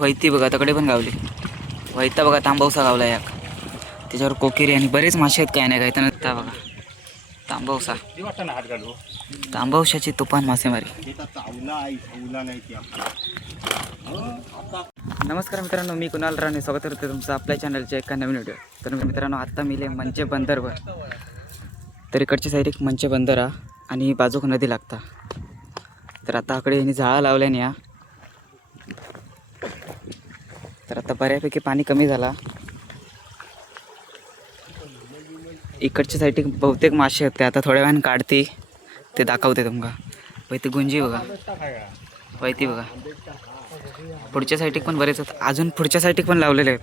वैती बघा तकडे पण गावली. वैता बघा तांबवसा गावला एक. त्याच्यावर कोकिरी आणि बरेच मासे आहेत काय नाही काय तर बघा. तांबवसा तांबवशाची तुफान मासेमारी. नमस्कार मित्रांनो, मी कुणाल राणे स्वागत करते तुमचं आपल्या चॅनलच्या एका नवीन व्हिडिओ. तर मित्रांनो आता मिले मंचे बंदरवर. तर इकडच्या साईड एक मंचे बंदर हा आणि बाजूक नदी लागता. तर आता आकडे यांनी जाळा लावल्याने या. तर आता बऱ्यापैकी पाणी कमी झाला. इकडच्या साईड बहुतेक मासे आहेत ते आता थोड्या वेळाने काढते ते दाखवते तुमका. वैती गुंजी बघा, वैती बघा. पुढच्या साईड पण बरेच आहेत, अजून पुढच्या साईड पण लावलेले आहेत.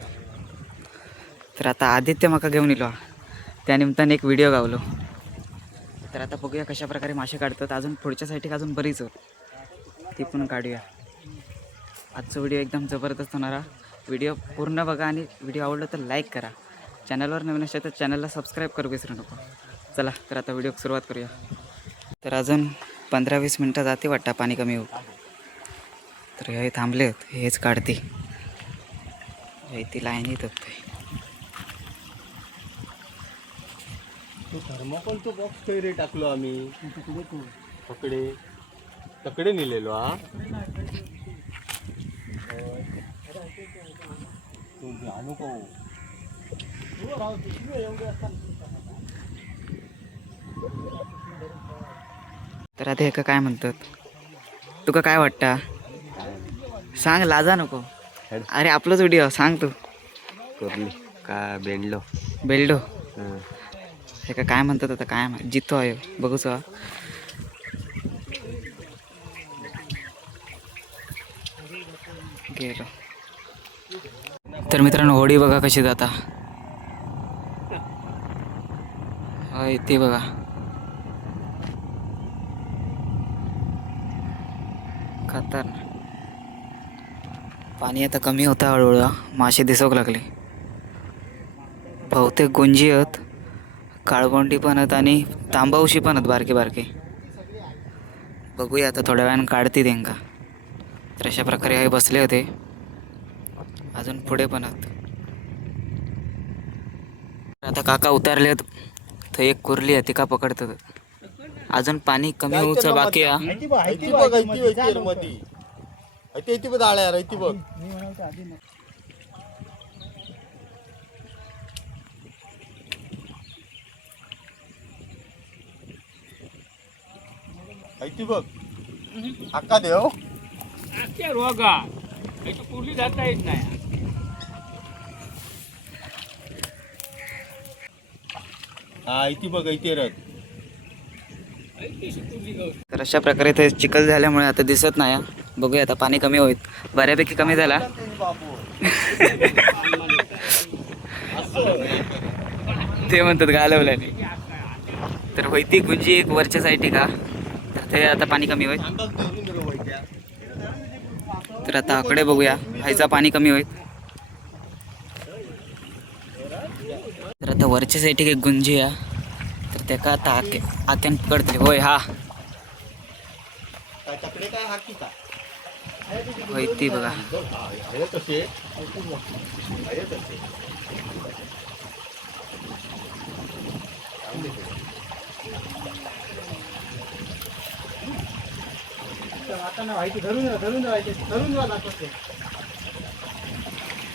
तर आता आदित्य मका घेऊन येलो त्यानिमित्ताने एक व्हिडिओ गावलो. तर आता बघूया कशा प्रकारे मासे काढतात. अजून पुढच्या साईड अजून बरीच आहेत, ती पण काढूया. आजचा व्हिडिओ एकदम जबरदस्त होणारा. व्हिडिओ पूर्ण बघा आणि व्हिडिओ आवडला तर लाईक करा. चॅनलवर नवीन असेल तर चॅनलला सबस्क्राईब करू विसरू नको. चला तर आता व्हिडिओ सुरुवात करूया. तर अजून 15-20 मिनटं जाते वाटतं पाणी कमी होऊ. तर हे थांबले आहेत, हेच काढते. ती लाईन येत होते. थर्माकोलचा बॉक्स काही रे टाकलो आम्ही तकडे तकडे नेलेलो हा. तर आता हे काय म्हणतात, तुका काय वाटतं सांग, लाजा नको. अरे आपलंच व्हिडिओ सांग तू. करली का बेंडलो बेल्डो हे काय म्हणतात आता काय जितो आहे बघूच. गेलो. तर मित्रांनो होडी बघा कशी जाता. होय ते बघा. खतरनाक पाणी आता कमी होतं हळूहळू. मासे दिसोक लागले. बहुतेक गुंजी आहेत, काळवंडी पण आहेत आणि तांबावशी पण आहेत बारके बारके. बघूया आता थोड्या वेळानं काढते त्यांका. तर अशा प्रकारे हे बसले होते. अजून पुढे पण आहेत. आता काका उतारले आहेत. तर एक कुर्ली आहे ती का पकडतात. अजून पाणी कमी होऊचं बाकी आहे. बघ अक्का देव रोगा कुठली जाता येत नाही. हा इथे बघ इथे रथ. तर अशा प्रकारे ते चिखल झाल्यामुळे आता दिसत नाही. बघूया आता पाणी कमी होईल, बऱ्यापैकी कमी झाला. ते म्हणतात घालवल्याने. तर होती गुंजी एक वरच्या साईड का, तर ते आता पाणी कमी होईल. तर आता आकडे बघूया, व्हायचा पाणी कमी होईल. तर आता वरच्या साईड एक गुंजी आहे. तर त्या का आता आक्यान पकडतले. होय हा होय ती बघा.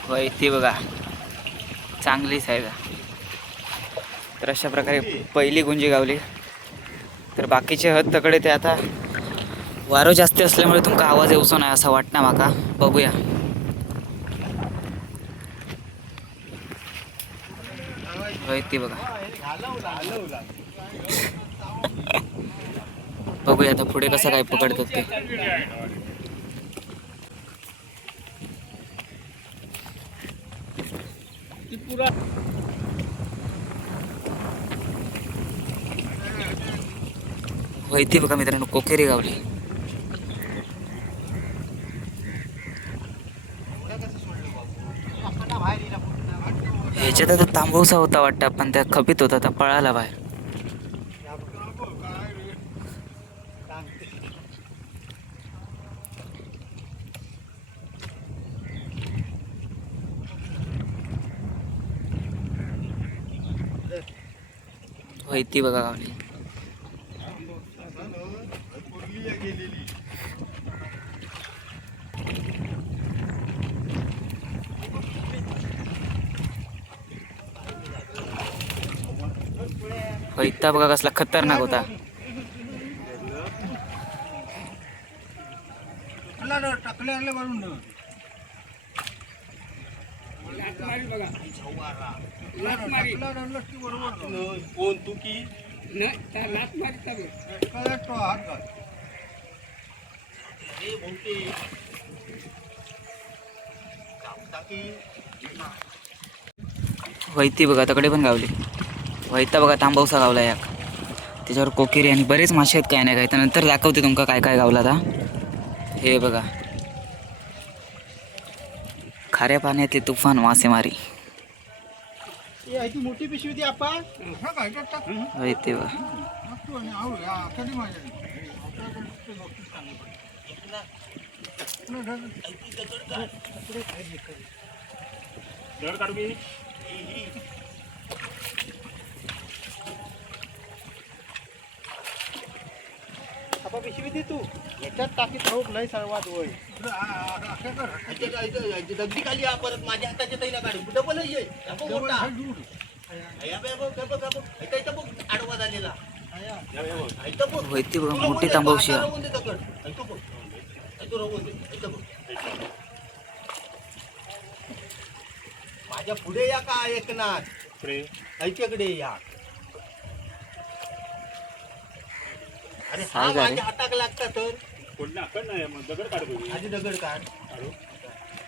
होय ती बघा चांगलीच आहे. तर अशा प्रकारे पहिली गुंजी गावली. तर बाकीचे हद तकडे ते आता वारो जास्ती असल्यामुळे तुमका आवाज येऊचो नाही असं वाटतं माका. बघूया. होय ती बघा. बघूया आता पुढे कसं काय पकडतात ते. होय ती बघा मित्रांनो कोकेरी गावली. ह्याच्यात आता तांबूसा होता वाटतं, पण त्या खपीत होता तर पळाला बाहेर. व्हयती बघा गावली. व्हयता बघा कसला खतरनाक होता. लाथ मारी बघा. लाथ मारी. कोण तू की नाही, त्या लाथ मारी चालू. व्हयती बघा तकडे पण गावली. व्हयता बघा तांबवसा गावला एक. त्याच्यावर कोकिरी आणि बरेच मासे आहेत काय नाही काय. तर नंतर दाखवते तुमका काय काय गावला आता. हे बघा खाऱ्या पाण्यातली तुफान मासेमारी. मोठी पिशवी ती आपण व्हयती बघा. आपण पिशवी दे तू याच्यात टाकीत राहू नाही सर्वात वय दगडी खाली परत माझ्या हाताच्या तैला काढू कुठं पण ये आडवा झालेला व्हयती बघा मोठी तांबवशी आहे. माझ्या पुढे या का ऐकणार ऐच्याकडे या. अरे हा माझ्या हाताक लागता तर आधी दगड काढ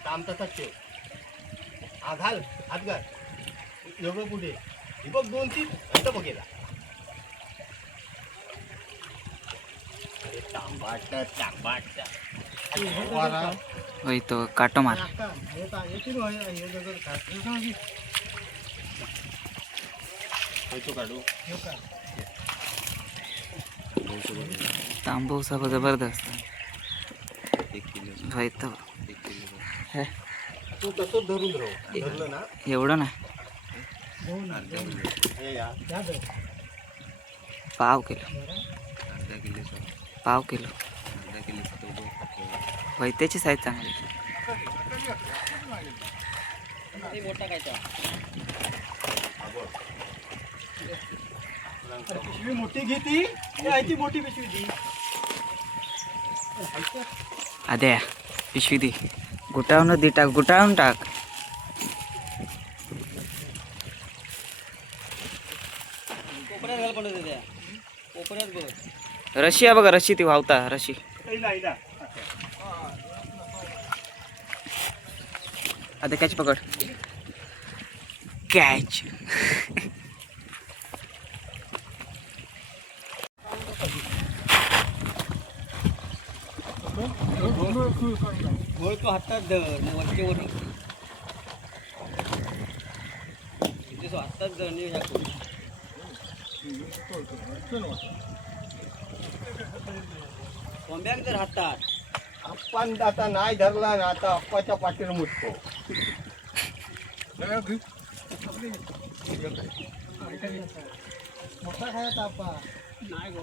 काम तसाच ठेव. हा घाल हात घाल एवढं पुढे ही बघ 2-3 इथं बघ गेला. अरे तांबाट व्हयतो काटो मार. काढू तांबवसा जबरदस्त. व्हयतो तू तसंच धरून राहू धरलं ना एवढं ना हे या पाव किलो व्हयत्याची साईज चांगली. पिशवी मोठी घेती ती मोठी पिशवी दी. आद्या पिशवी दे. गुटावून दे टाक गुटाळून टाक. रशी आहे बघा रशी ती वावता रशी. आता कॅच पकड कॅच. तो हातात धर वरचे वर हातात धर नाही ह्या करू. कोंब्याक जर हातात आपण आता नाही धरला ना आता अप्पाच्या पाठीवर मुटतो. मोठा खायचा अप्पा नाही गो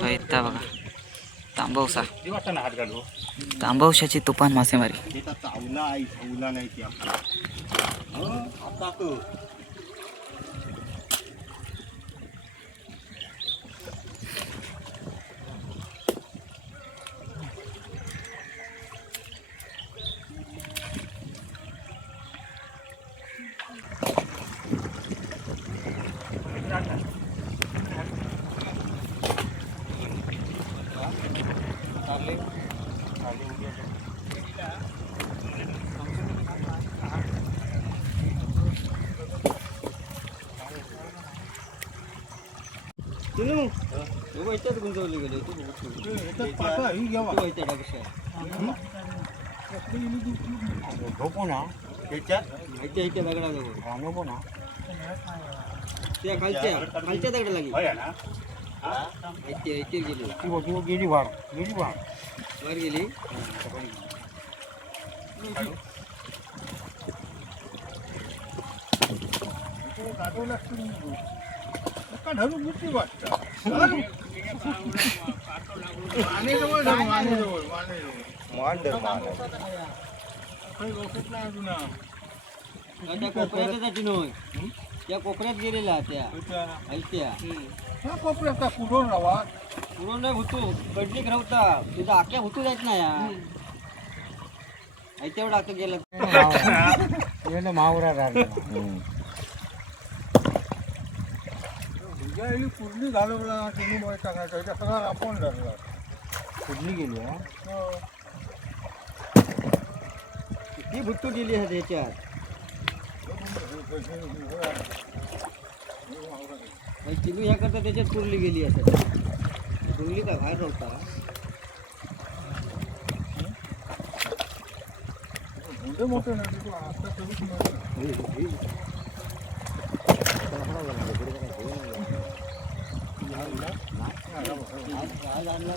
व्हयता बघा तांबवसा. तांबवशाची तुफान मासेमारी. चावला नाही ती आपला गुंतवले गेले त्या खालच्या दगडा लागेल गेली वाढ वर गेली. त्या कोपऱ्यात गेलेल्या त्या ऐत्या कोपऱ्यात पुढून राहा पुरण नाही होतो कडलीक राहता तुझा आख्या होतो जायच ना या ऐत्यावर आता गेला मावरा पूर्णी घालवला टाकायचं सगळा आपण धरला कुठली गेली किती भुट्टू गेली आहे त्याच्यात चिलू ह्या करता त्याच्यात पुरली गेली असं पुरली का बाहेर होता मोठे नाही आता आज आणला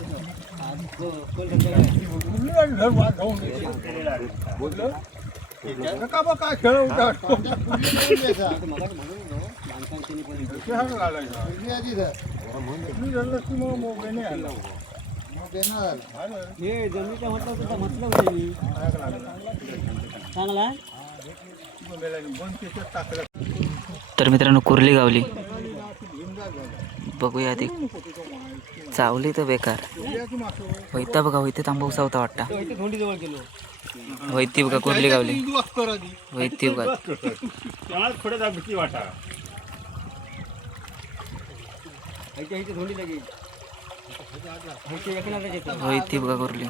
आज घर वाद होऊन बोललं का बा काय खेळ होता माणसांची पण हे जमिनीचा म्हटलं होतं म्हटलं नाही चांगला तर मित्रांनो कुर्ली गावली बघूया आधी चावली तर बेकार होईता बघा होईते तांबूसा होता वाटता धोंडीजवळ गेलो होईती बघा कुर्ली गावली होईती बघा भीती वाटा धोंडी लागेल होईती बघा कुर्ली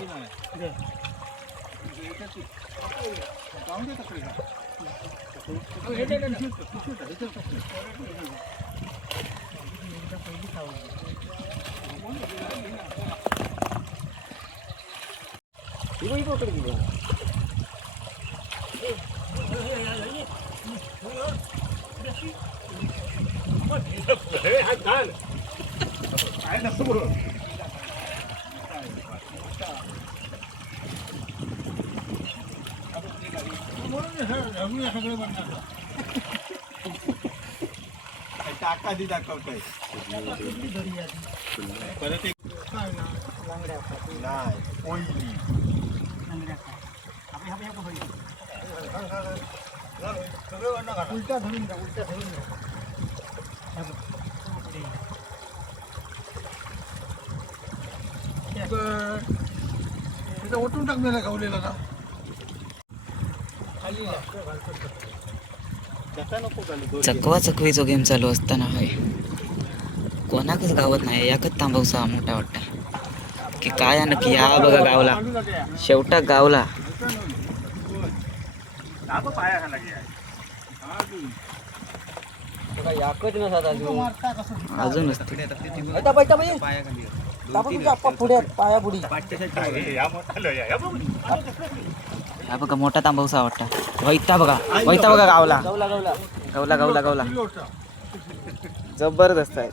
आधी दाखवताय परत एक नाही पहिली उलटा धरून जा उलटा धरून जा ओटून टाकलेला गावलेला का चकवा चकवीचा गेम चालू असताना होय कोणाकच गावत नाही याकच तांबवसा मोठा वाटता की काय नक्की हा बघा गावला शेवटा गावला याकच नसतात अजून असते पुढे पाया बुडी हा बघा मोठा तांबवसा वाटता वैता बघा गावला गावला गावला गावला जबरदस्त आहे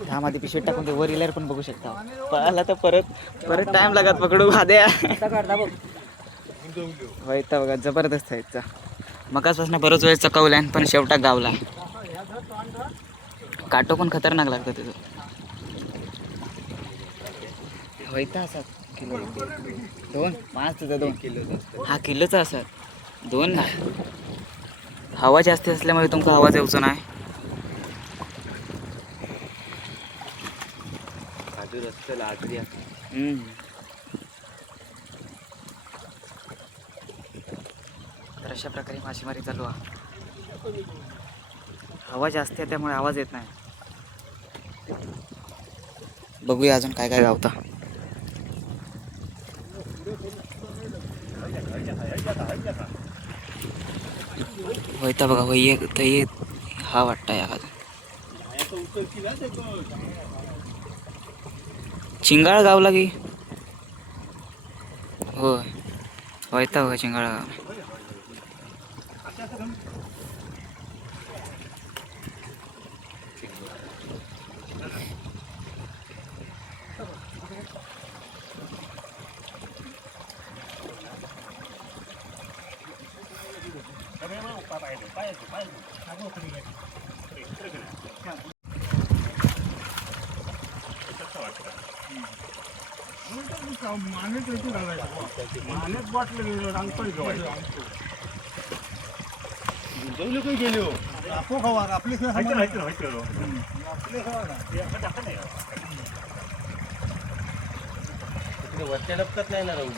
ह्यामध्ये पिशवीत टाकून ते वर इल्यावर पण बघू शकता पळाला तर परत टाइम लागत पकडू भाद्या वैता बघा जबरदस्त आहे मगाचपासून बरोच वेळ चकवल्या पण शेवटा गावला काटो पण खतरनाक लागतं त्याचं वैता असा किलो 2 5 तुझा 2 किलो हा किलोचा असत 2 नाही हवा जास्त असल्यामुळे तुमचा आवाज येऊचो नाही तर अशा प्रकारे मासेमारी चालू आहे हवा जास्त आहे त्यामुळे आवाज येत नाही बघूया अजून काय काय गावता होईता बघा होई हा वाटता या चिंगाळ गावला की हो होईता बघा चिंगाळ गाव गुंतवले काही गेले हो आपो खवा आपले वरच्या डबकात नाही ना राहू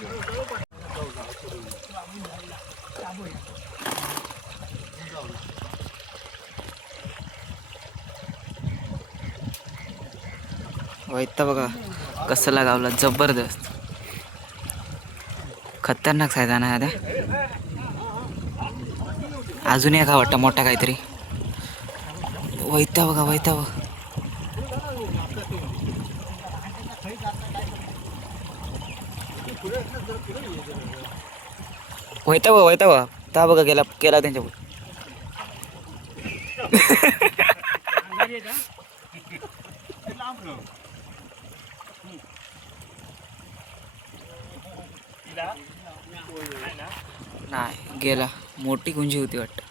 वैता बघा कसला गावला जबरदस्त खतरनाक सायदा ना आता अजून एक वाटतं मोठा काहीतरी वैता बघा वैता बघा ता बघा केला त्यांच्या नाही गेला मोठी गुंजी होती वाटतं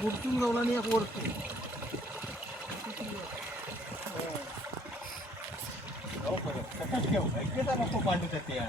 बुडचून लावला नाही एक वरती नको पांडू त्या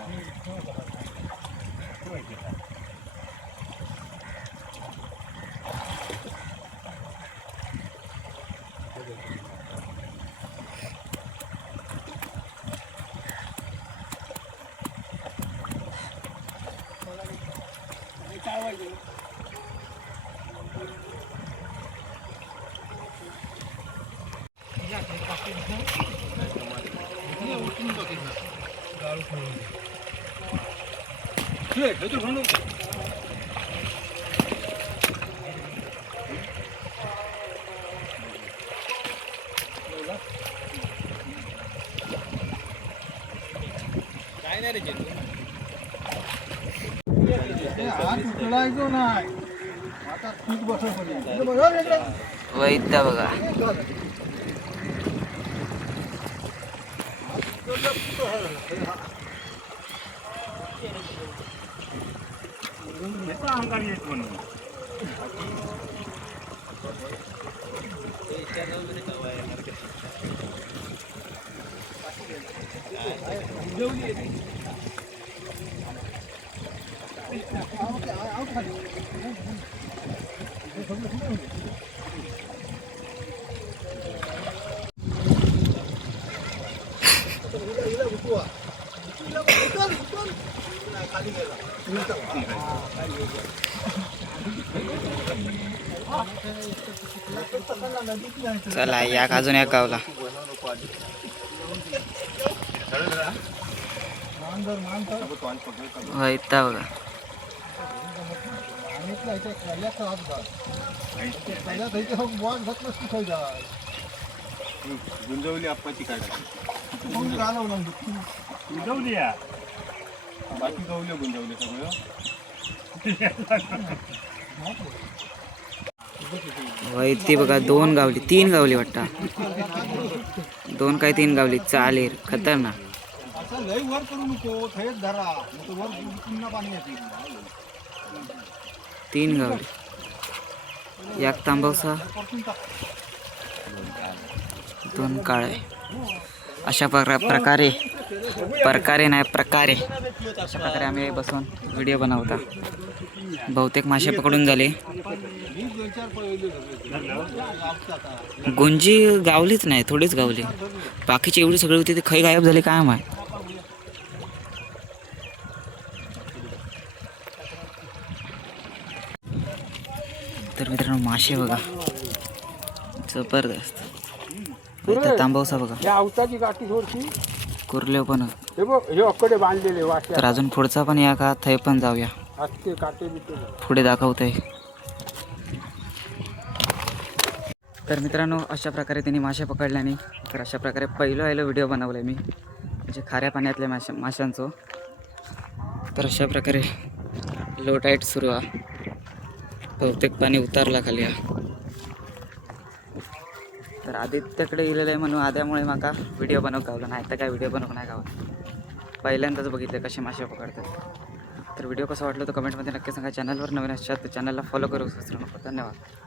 वैद्य बघा चला या अजून एक गावला वैता बघा गुंजवली आप्पाची काढा गुंजवली बाकी गवले गुंजवले सगळं वैती बघा तीन गावली वाटतं दोन काय तीन गावली चालेल खतरनाक असं लय वर करू नको थेट धरा वर पुन्हा पाणी येते तीन गावली एक तांबवसा दोन काळे अशा प्रकारे आम्ही बसून व्हिडिओ बनवता बहुतेक मासे पकडून झाले गुंजी गावलीच नाही थोडीच गावली बाकीची एवढी सगळी होती ते खै गायब झाले काय माहित तर मित्रांनो मासे बघा जबरदस्त तांबवसा बघा आवताची गाठी थोडशी कुर्ले पण हे बघ हे अकडे बांधलेले वाटे तर अजून पुढचा पण या का थै पण जाऊया असते काटे बिटे पुढे दाखवतंय तर मित्रांनो अशा प्रकारे त्यांनी मासे पकडल्याने तर अशा प्रकारे पहिलं व्हिडिओ बनवलं मी म्हणजे खाऱ्या पाण्यातल्या माशांचं तर अशा प्रकारे लो टाईट सुरू हा. बहुतेक पाणी उतारला खाली हा. तर आदित्याकडे गेलेलं आहे म्हणून आद्यामुळे माका व्हिडिओ बनवूक गावला, नाही तर काय व्हिडिओ बनवूक नाही गावला. पहिल्यांदाच बघितलं कसे मासे पकडतात. तर व्हिडिओ कसा वाटला तो कमेंटमध्ये नक्की सांगा. चॅनलवर नवीन असतात तर चॅनलला फॉलो करू विसरू नका. धन्यवाद.